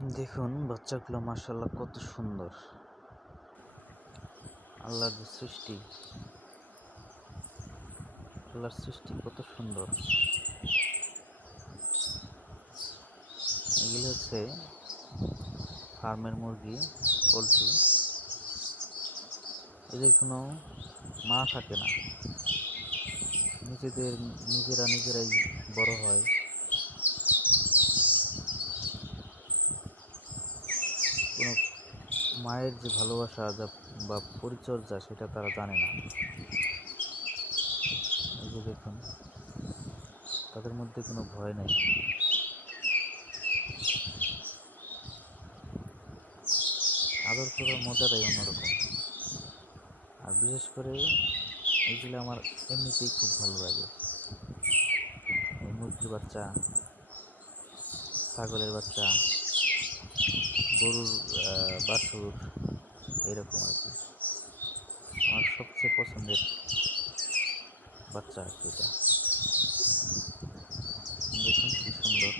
দেখুন বাচ্চাগুলো মাশাআল্লাহ কত সুন্দর। আল্লাহর যে সৃষ্টি, আল্লাহর সৃষ্টি কত সুন্দর। এগুলি হচ্ছে ফার্মের মুরগি, পোলট্রি। এদের কোনো মা থাকে না, নিজেরাই বড় হয়। কোনো মায়ের যে ভালোবাসা বা পরিচর্যা সেটা তারা জানে না। এই যে দেখুন, তাদের মধ্যে কোনো ভয় নেই। আদর করার মজাটাই অন্যরকম। আর বিশেষ করে এগুলো আমার এমনিতেই খুব ভালো লাগে। এই মুরগির বাচ্চা, ছাগলের বাচ্চা, গরুর বাছুর, এইরকম আর কি। আমার সবচেয়ে পছন্দের বাচ্চা আর কি এটা। দেখুন কি সুন্দর।